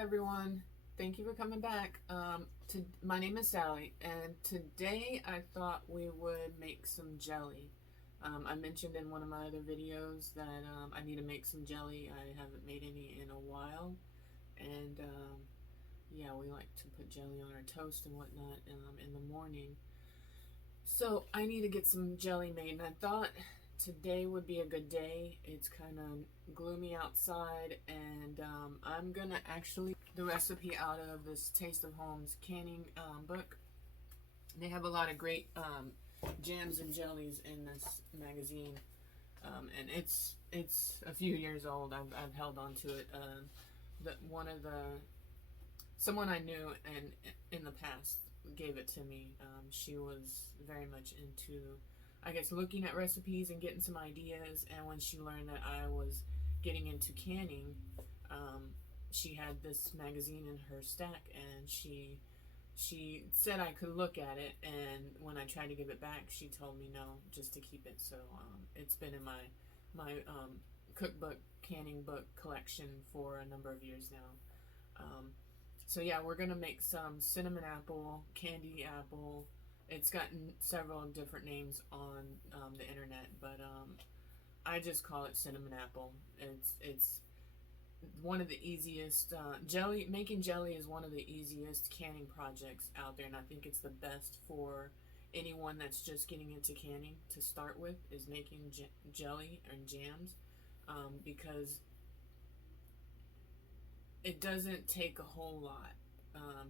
everyone. Thank you for coming back. My name is Sally, and today I thought we would make some jelly. I mentioned in one of my other videos that I need to make some jelly. I haven't made any in a while, and yeah, we like to put jelly on our toast and whatnot in the morning. So I need to get some jelly made, and I thought today would be a good day. It's kind of gloomy outside, and I'm gonna actually the recipe out of this Taste of Home's canning book. They have a lot of great jams and jellies in this magazine, and it's a few years old. I've held on to it. Someone I knew and in the past gave it to me. She was very much into, I guess, looking at recipes and getting some ideas. And when she learned that I was getting into canning, she had this magazine in her stack, and she said I could look at it. And when I tried to give it back, she told me no, just to keep it. So it's been in my cookbook canning book collection for a number of years now. So yeah, we're gonna make some cinnamon apple, candy apple. It's gotten several different names on the internet, but I just call it cinnamon apple. It's one of the easiest jelly. Making jelly is one of the easiest canning projects out there, and I think it's the best for anyone that's just getting into canning to start with. Is making jelly and jams, because it doesn't take a whole lot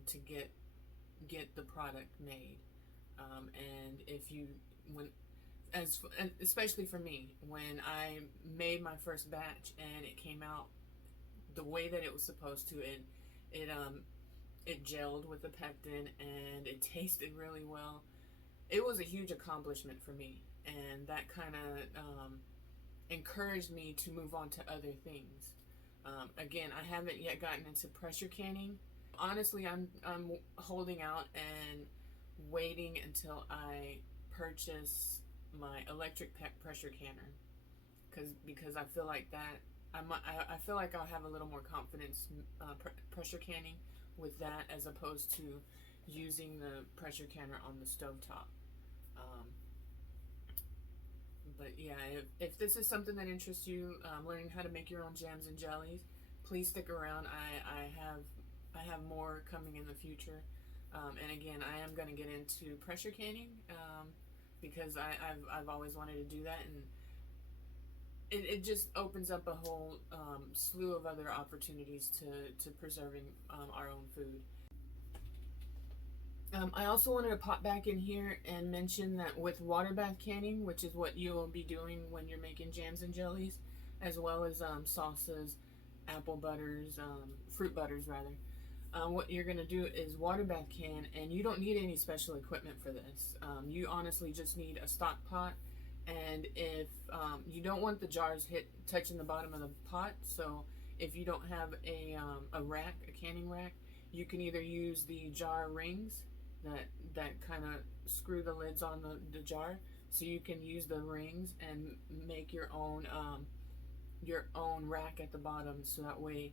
to get the product made. And if you especially for me, when I made my first batch and it came out the way that it was supposed to, it gelled with the pectin and it tasted really well. It was a huge accomplishment for me, and that kind of encouraged me to move on to other things. Again, I haven't yet gotten into pressure canning. Honestly, I'm holding out and waiting until I purchase my electric pressure canner, because I feel like that I feel like I'll have a little more confidence pressure canning with that, as opposed to using the pressure canner on the stovetop. But yeah, if this is something that interests you, learning how to make your own jams and jellies, please stick around. I have more coming in the future. And again, I am going to get into pressure canning, because I've always wanted to do that, and it just opens up a whole slew of other opportunities to preserving our own food. I also wanted to pop back in here and mention that with water bath canning, which is what you will be doing when you're making jams and jellies, as well as salsas, apple butters, fruit butters rather, what you're going to do is water bath can, and you don't need any special equipment for this. You honestly just need a stock pot, and if you don't want the jars touching the bottom of the pot, so if you don't have a canning rack, you can either use the jar rings that kind of screw the lids on the jar, so you can use the rings and make your own rack at the bottom. So that way,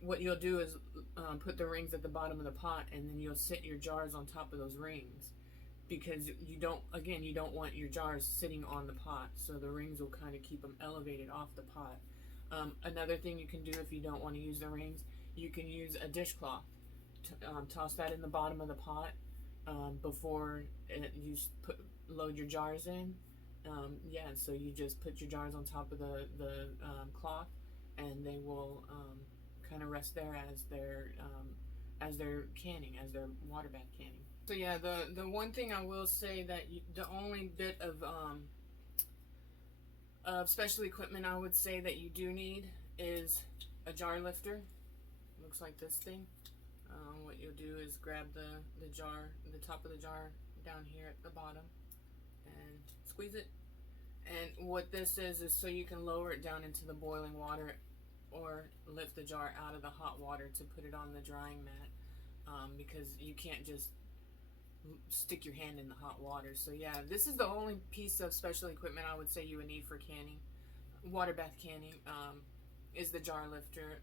what you'll do is put the rings at the bottom of the pot, and then you'll sit your jars on top of those rings, because you don't want your jars sitting on the pot, so the rings will kind of keep them elevated off the pot. Another thing you can do, if you don't want to use the rings, you can use a dishcloth. Toss that in the bottom of the pot before you load your jars in. Yeah, so you just put your jars on top of the cloth, and they will kind of rest there as they're canning, as they're water bath canning. So yeah, the one thing I will say, that the only bit of special equipment I would say that you do need is a jar lifter. Looks like this thing. What you'll do is grab the jar, the top of the jar down here at the bottom, and squeeze it. And what this is so you can lower it down into the boiling water, or lift the jar out of the hot water to put it on the drying mat, because you can't just stick your hand in the hot water. So yeah, this is the only piece of special equipment I would say you would need for canning, water bath canning, is the jar lifter.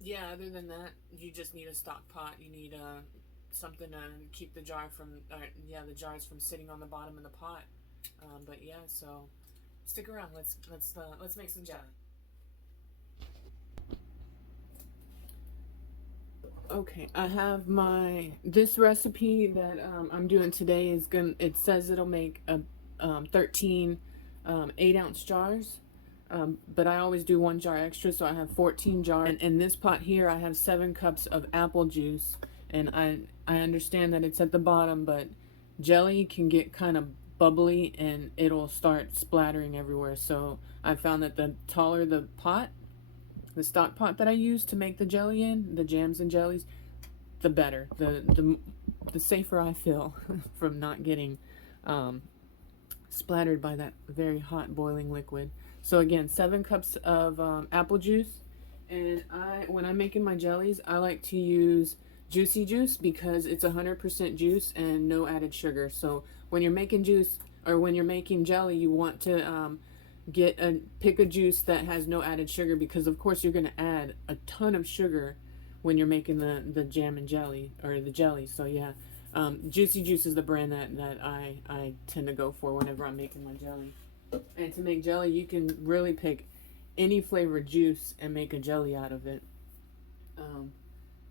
Yeah, other than that, you just need a stock pot. You need something to keep the jar from, yeah, the jars from sitting on the bottom of the pot. But yeah, so stick around. Let's make some jelly. Okay, I have this recipe that I'm doing today is it says it'll make 13 8-ounce jars. But I always do 1 jar extra, so I have 14 jars. And in this pot here, I have 7 cups of apple juice. And I understand that it's at the bottom, but jelly can get kind of bubbly and it'll start splattering everywhere. So I found that the taller the pot, the stock pot that I use to make the jelly in, the jams and jellies, the better. The safer I feel from not getting splattered by that very hot boiling liquid. So again, 7 cups of apple juice. And when I'm making my jellies, I like to use juicy juice because it's 100% juice and no added sugar. So when you're making juice or when you're making jelly, you want to pick a juice that has no added sugar, because of course you're going to add a ton of sugar when you're making the jam and jelly or the jelly. So yeah, Juicy Juice is the brand that I tend to go for whenever I'm making my jelly. And to make jelly, you can really pick any flavored juice and make a jelly out of it.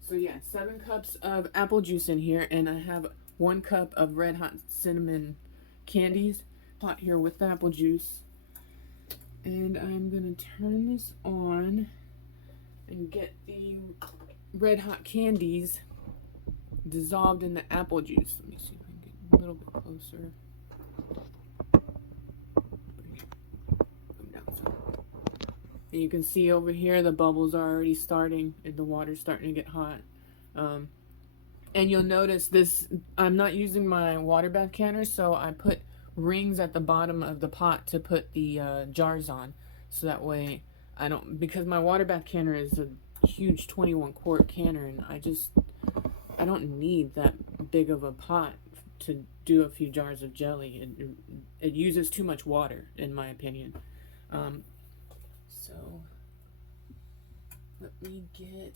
So yeah, 7 cups of apple juice in here, and I have 1 cup of red hot cinnamon candies. Pot here with the apple juice. And I'm going to turn this on and get the red hot candies dissolved in the apple juice. Let me see if I can get a little bit closer. And you can see over here the bubbles are already starting and the water's starting to get hot. And you'll notice this, I'm not using my water bath canner, so I put rings at the bottom of the pot to put the jars on. So that way because my water bath canner is a huge 21-quart canner, and I don't need that big of a pot to do a few jars of jelly. It uses too much water, in my opinion. So let me get,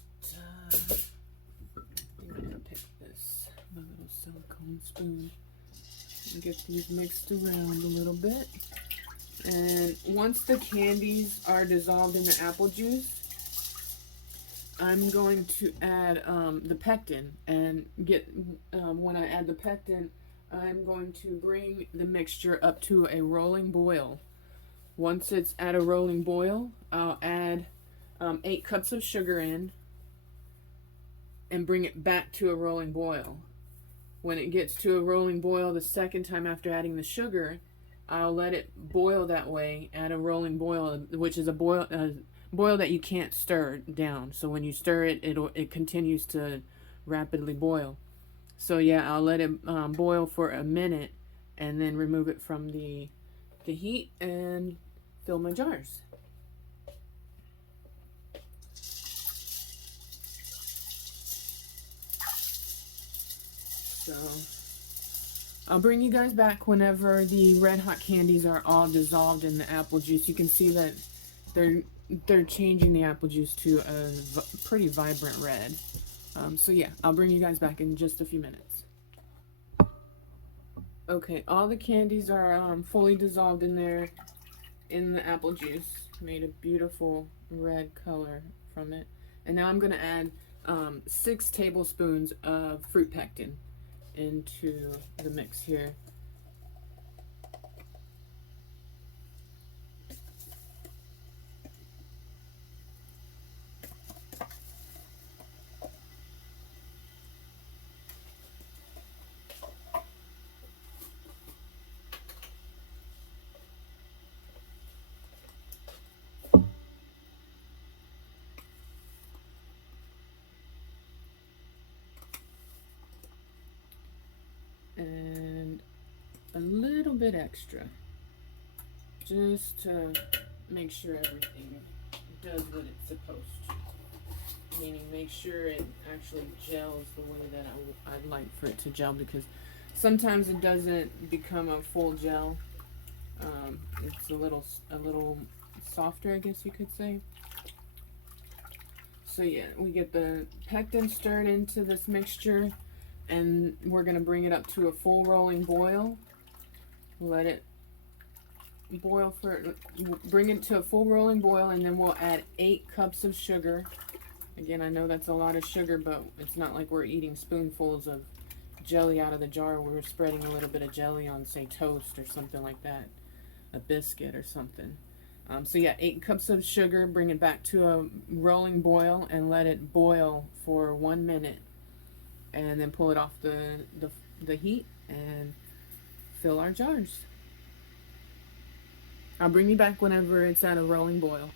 I think I'm going to pick my little silicone spoon, and get these mixed around a little bit. And once the candies are dissolved in the apple juice, I'm going to add the pectin, and when I add the pectin, I'm going to bring the mixture up to a rolling boil. Once it's at a rolling boil, I'll add 8 cups of sugar in and bring it back to a rolling boil. When it gets to a rolling boil the second time after adding the sugar, I'll let it boil that way at a rolling boil, which is a boil that you can't stir down. So when you stir it, it continues to rapidly boil. So yeah, I'll let it boil for a minute and then remove it from the heat and fill my jars. So I'll bring you guys back whenever the red hot candies are all dissolved in the apple juice. You can see that they're changing the apple juice to a pretty vibrant red. So yeah, I'll bring you guys back in just a few minutes. Okay, all the candies are fully dissolved in there in the apple juice. Made a beautiful red color from it. And now I'm going to add 6 tablespoons of fruit pectin into the mix here. And a little bit extra, just to make sure everything does what it's supposed to. Meaning make sure it actually gels the way that I'd like for it to gel, because sometimes it doesn't become a full gel. It's a little softer, I guess you could say. So yeah, we get the pectin stirred into this mixture, and we're going to bring it up to a full rolling boil. Let it boil bring it to a full rolling boil, and then we'll add 8 cups of sugar. Again, I know that's a lot of sugar, but it's not like we're eating spoonfuls of jelly out of the jar. We're spreading a little bit of jelly on, say, toast or something like that, a biscuit or something. So yeah, 8 cups of sugar, bring it back to a rolling boil and let it boil for 1 minute, and then pull it off the heat and fill our jars. I'll bring you back whenever it's at a rolling boil.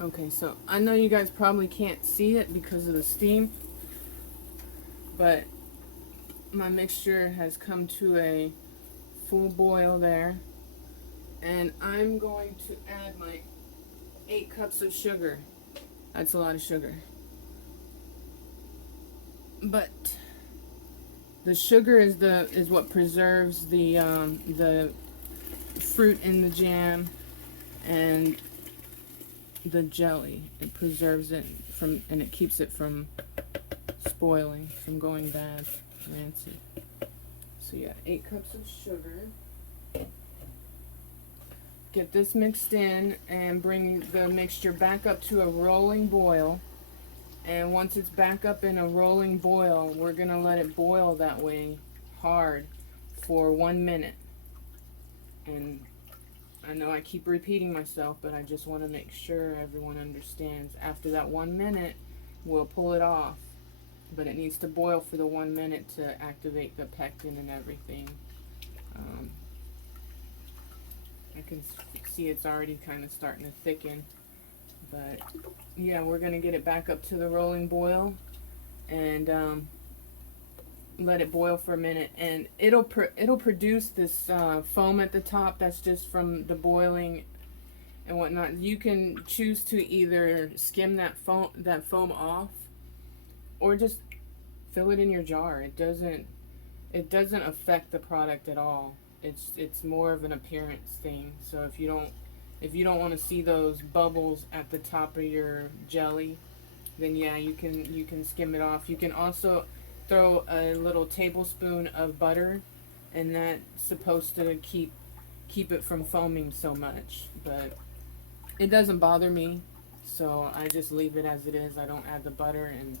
Okay, so I know you guys probably can't see it because of the steam, but my mixture has come to a full boil there. And I'm going to add my 8 cups of sugar. That's a lot of sugar. But the sugar is what preserves the fruit in the jam and the jelly. It preserves it and it keeps it from spoiling, from going bad, rancid. So yeah, 8 cups of sugar. Get this mixed in and bring the mixture back up to a rolling boil. And once it's back up in a rolling boil, we're going to let it boil that way hard for 1 minute. And I know I keep repeating myself, but I just want to make sure everyone understands. After that 1 minute, we'll pull it off. But it needs to boil for the 1 minute to activate the pectin and everything. I can see it's already kind of starting to thicken, but yeah, we're gonna get it back up to the rolling boil and let it boil for a minute, and it'll produce this foam at the top. That's just from the boiling and whatnot. You can choose to either skim that foam off, or just fill it in your jar. It doesn't affect the product at all. It's more of an appearance thing. So if you don't want to see those bubbles at the top of your jelly, then yeah, you can skim it off. You can also throw a little tablespoon of butter, and that's supposed to keep it from foaming so much. But it doesn't bother me, so I just leave it as it is. I don't add the butter, and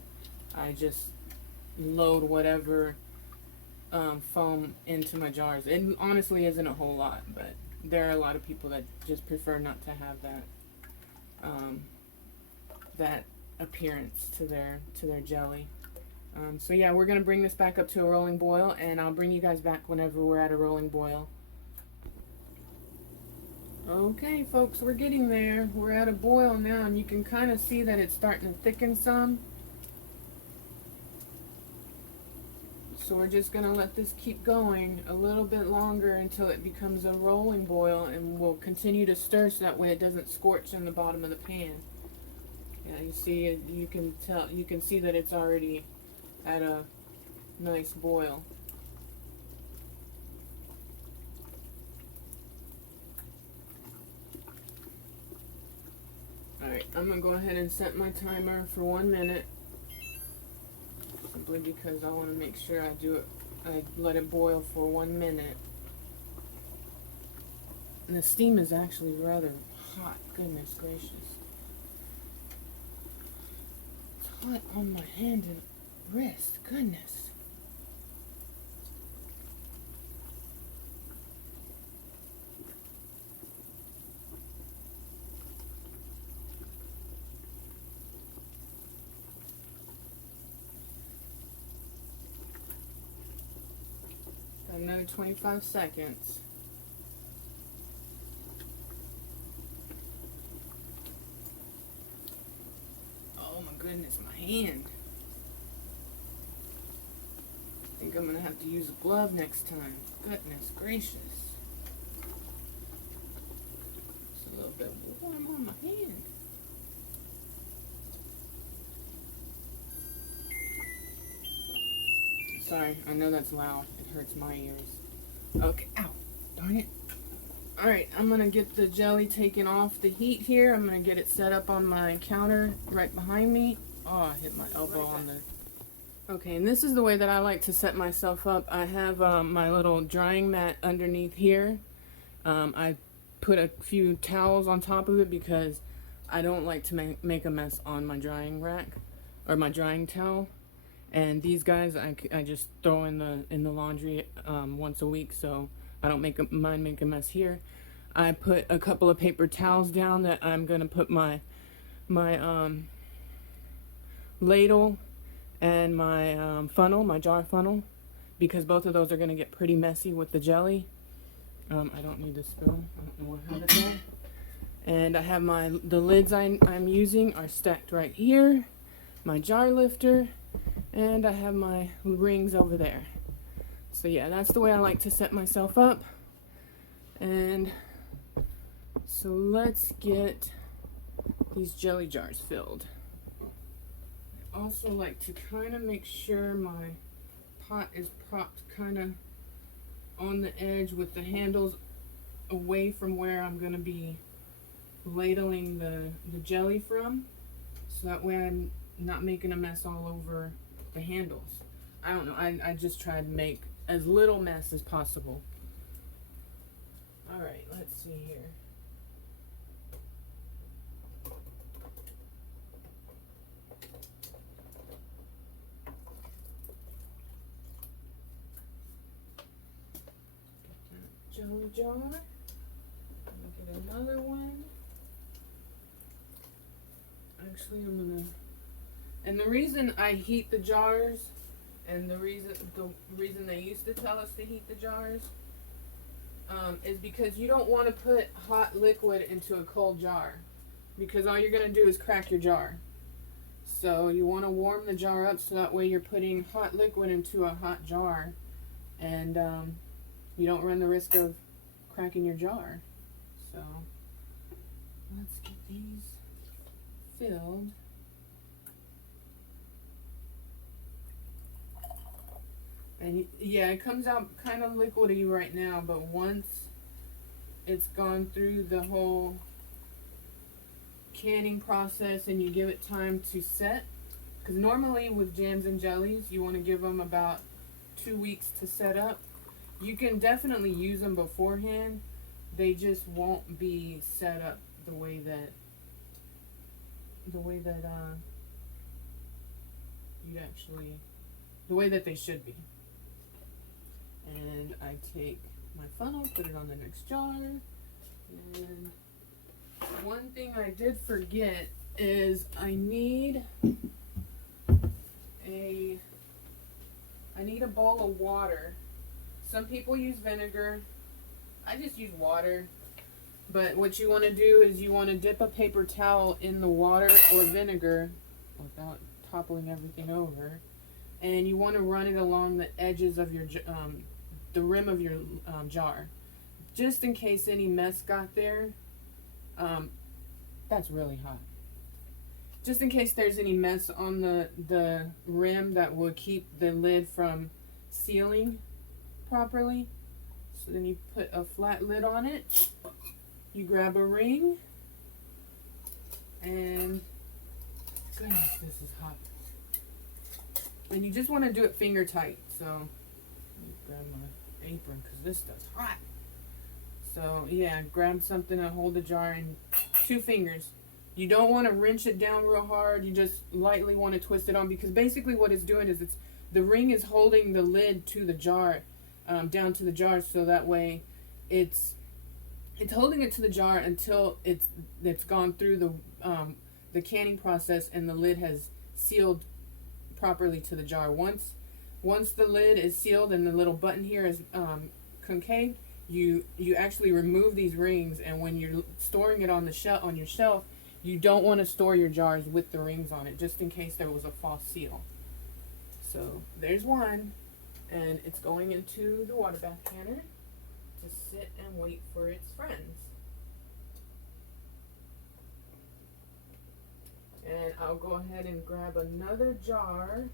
I just load whatever foam into my jars. It honestly isn't a whole lot, but there are a lot of people that just prefer not to have that appearance to their jelly. So yeah, we're gonna bring this back up to a rolling boil, and I'll bring you guys back whenever we're at a rolling boil. Okay, folks, we're getting there. We're at a boil now, and you can kind of see that it's starting to thicken some. So we're just going to let this keep going a little bit longer until it becomes a rolling boil, and we'll continue to stir so that way it doesn't scorch in the bottom of the pan. Yeah, you see, you can see that it's already at a nice boil. Alright, I'm going to go ahead and set my timer for 1 minute. Simply because I want to make sure I let it boil for 1 minute. And the steam is actually rather hot, goodness gracious. It's hot on my hand and wrist, goodness. Another 25 seconds. Oh my goodness, my hand. I think I'm gonna have to use a glove next time. Goodness gracious. It's a little bit warm on my hand. Sorry, I know that's loud. It hurts my ears. Okay, ow, darn it. Alright, I'm going to get the jelly taken off the heat here. I'm going to get it set up on my counter right behind me. Oh, I hit my elbow on there. Okay, and this is the way that I like to set myself up. I have my little drying mat underneath here. I put a few towels on top of it because I don't like to make a mess on my drying rack or my drying towel. And these guys I just throw in the laundry once a week, so I don't mind make a mess here. I put a couple of paper towels down that I'm gonna put my ladle and my funnel, my jar funnel, because both of those are gonna get pretty messy with the jelly. I don't need to spill. I don't know what happened there. And I have the lids I'm using are stacked right here. My jar lifter, and I have my rings over there. So yeah, that's the way I like to set myself up. And so let's get these jelly jars filled. I also like to kind of make sure my pot is propped kind of on the edge with the handles away from where I'm going to be ladling the jelly from, so that way I'm not making a mess all over the handles. I don't know, I just try to make as little mess as possible. Alright, let's see here. Jelly jar. Let me get another one. Actually, I'm gonna. And the reason I heat the jars, and the reason they used to tell us to heat the jars, is because you don't want to put hot liquid into a cold jar, because all you're gonna do is crack your jar. So you want to warm the jar up so that way you're putting hot liquid into a hot jar, and you don't run the risk of cracking your jar. So let's get these filled. And yeah, it comes out kind of liquidy right now, but once it's gone through the whole canning process and you give it time to set, because normally with jams and jellies you want to give them about 2 weeks to set up. You can definitely use them beforehand, they just won't be set up the way that they should be. And I take my funnel, put it on the next jar, and one thing I did forget is I need a bowl of water. Some people use vinegar. I just use water. But what you want to do is you want to dip a paper towel in the water or vinegar without toppling everything over. And you want to run it along the edges of your, the rim of your jar. Just in case any mess got there. That's really hot. Just in case there's any mess on the rim that will keep the lid from sealing properly. So then you put a flat lid on it. You grab a ring. And goodness, this is hot. And you just want to do it finger tight. So let me grab my apron because this stuff's hot. So yeah, grab something and hold the jar in 2 fingers. You don't want to wrench it down real hard. You just lightly want to twist it on, because basically what it's doing is the ring is holding the lid to the jar, down to the jar, so that way it's holding it to the jar until it's gone through the canning process and the lid has sealed properly to the jar. Once the lid is sealed and the little button here is concave, you actually remove these rings, and when you're storing it on your shelf, you don't want to store your jars with the rings on it, just in case there was a false seal. So there's one, and it's going into the water bath canner to sit and wait for its friends. And I'll go ahead and grab another jar.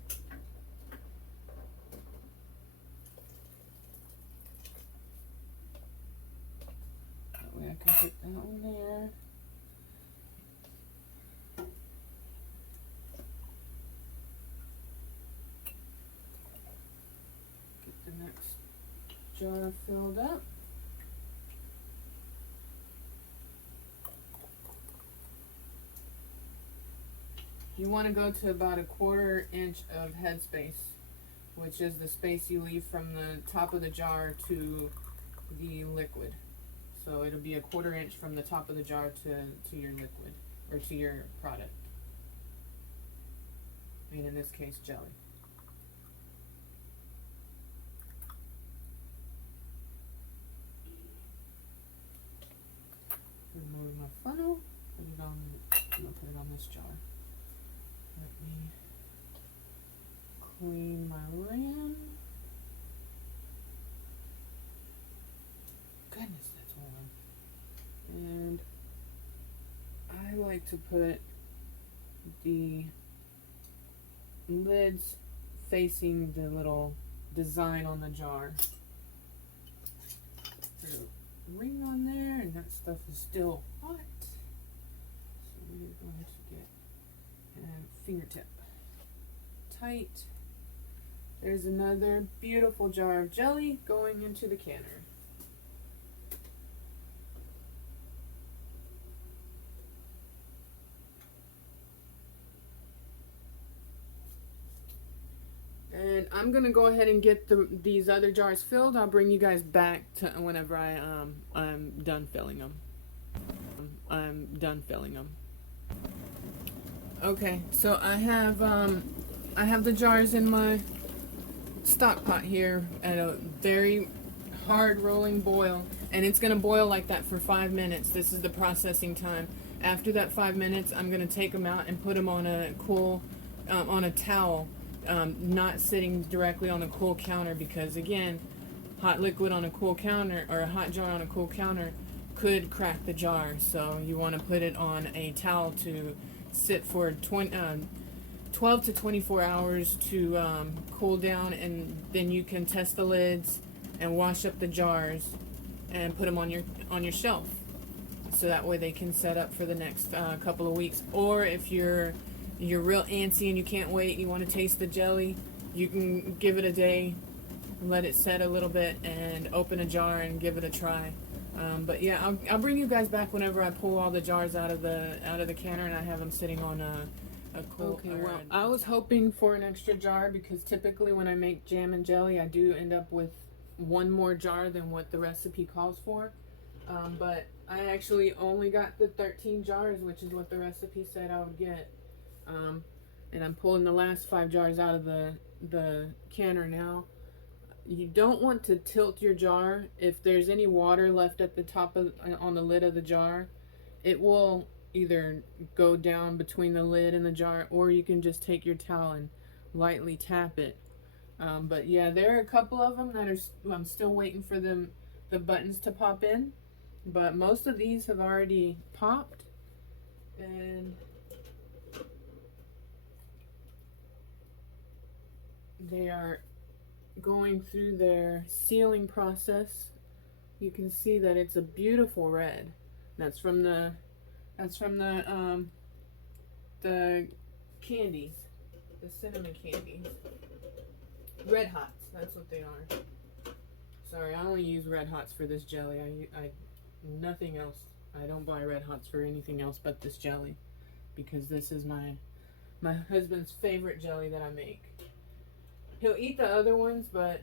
that one there. Get the next jar filled up. You want to go to about a 1/4 inch of headspace, which is the space you leave from the top of the jar to the liquid. So it'll be a 1/4 inch from the top of the jar to your liquid, or to your product. And in this case, jelly. Remove my funnel, put it on, I'm gonna put it on this jar. Let me clean my rim. Goodness, that's warm. And I like to put the lids facing the little design on the jar. Put a ring on there, and that stuff is still hot. So we're going to get a fingertip tight. There's another beautiful jar of jelly going into the canner. And I'm gonna go ahead and get these other jars filled. I'll bring you guys back to whenever I'm done filling them. Okay, so I have the jars in my stock pot here at a very hard rolling boil, and it's gonna boil like that for 5 minutes. This is the processing time. After that 5 minutes, I'm gonna take them out and put them on a cool, on a towel. Not sitting directly on the cool counter, because again, hot liquid on a cool counter, or a hot jar on a cool counter, could crack the jar. So you want to put it on a towel to sit for 12 to 24 hours to cool down, and then you can test the lids and wash up the jars and put them on your shelf, so that way they can set up for the next couple of weeks. Or if you're real antsy and you can't wait, you want to taste the jelly, you can give it a day, let it set a little bit, and open a jar and give it a try. But yeah, I'll bring you guys back whenever I pull all the jars out of the canner and I have them sitting on a cool. Okay, well, I was hoping for an extra jar, because typically when I make jam and jelly, I do end up with one more jar than what the recipe calls for. But I actually only got the 13 jars, which is what the recipe said I would get. And I'm pulling the last 5 jars out of the canner now. You don't want to tilt your jar. If there's any water left at the top on the lid of the jar, it will either go down between the lid and the jar, or you can just take your towel and lightly tap it. But yeah, there are a couple of them that I'm still waiting for the buttons to pop in, but most of these have already popped, and they are going through their sealing process. You can see that it's a beautiful red. That's from the candies, the cinnamon candies. Red Hots, that's what they are. Sorry, I only use Red Hots for this jelly. I nothing else. I don't buy Red Hots for anything else but this jelly, because this is my husband's favorite jelly that I make. He'll eat the other ones, but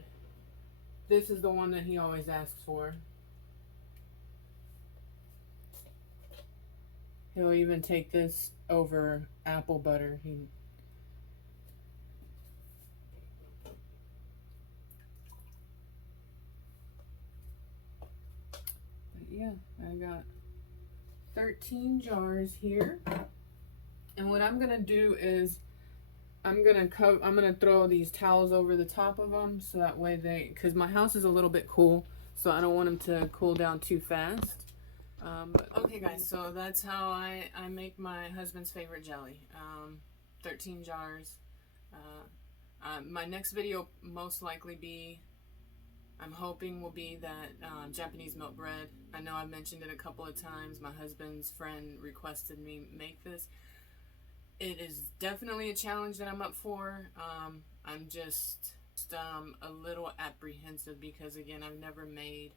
this is the one that he always asks for. He'll even take this over apple butter. But yeah, I got 13 jars here. And what I'm gonna do is I'm gonna throw these towels over the top of them, so that way because my house is a little bit cool, so I don't want them to cool down too fast. But okay guys, so that's how I make my husband's favorite jelly. 13 jars. My next video most likely be I'm hoping will be that Japanese milk bread. I know I've mentioned it a couple of times. My husband's friend requested me make this. It is definitely a challenge that I'm up for. I'm just a little apprehensive because, again, I've never made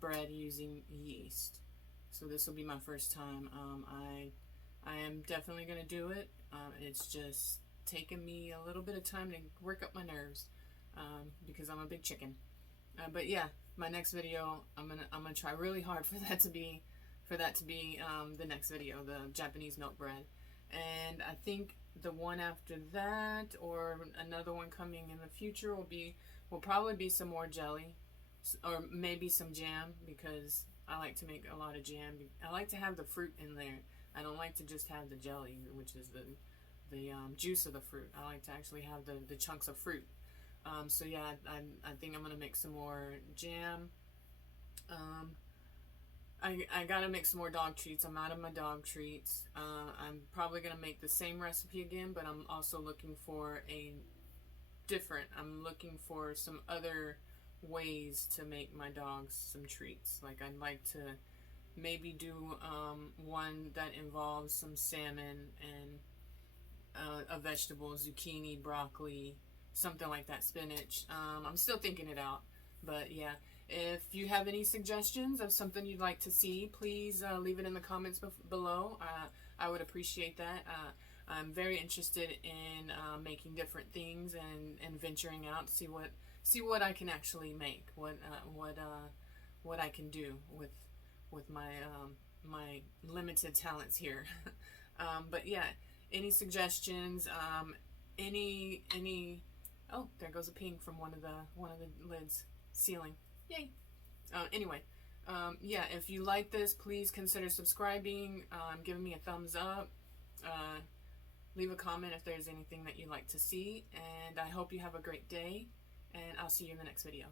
bread using yeast. So this will be my first time. I am definitely going to do it. It's just taken me a little bit of time to work up my nerves because I'm a big chicken. But yeah, my next video, I'm gonna try really hard for that to be the next video, the Japanese milk bread. And I think the one after that, or another one coming in the future, will probably be some more jelly, or maybe some jam, because I like to make a lot of jam. I like to have the fruit in there. I don't like to just have the jelly, which is the juice of the fruit. I like to actually have the chunks of fruit. So yeah, I think I'm gonna make some more jam. I gotta make some more dog treats. I'm out of my dog treats. I'm probably gonna make the same recipe again, but I'm also looking for I'm looking for some other ways to make my dogs some treats. Like, I'd like to maybe do one that involves some salmon and a vegetable, zucchini, broccoli, something like that, spinach. I'm still thinking it out, but yeah. If you have any suggestions of something you'd like to see, please leave it in the comments below. I would appreciate that. I'm very interested in making different things and venturing out to see what I can actually make, what I can do with my my limited talents here. But yeah, any suggestions? Any Oh, there goes a ping from one of the lids ceiling. Yay. Anyway, yeah, if you like this, please consider subscribing, giving me a thumbs up, leave a comment if there's anything that you'd like to see, and I hope you have a great day, and I'll see you in the next video.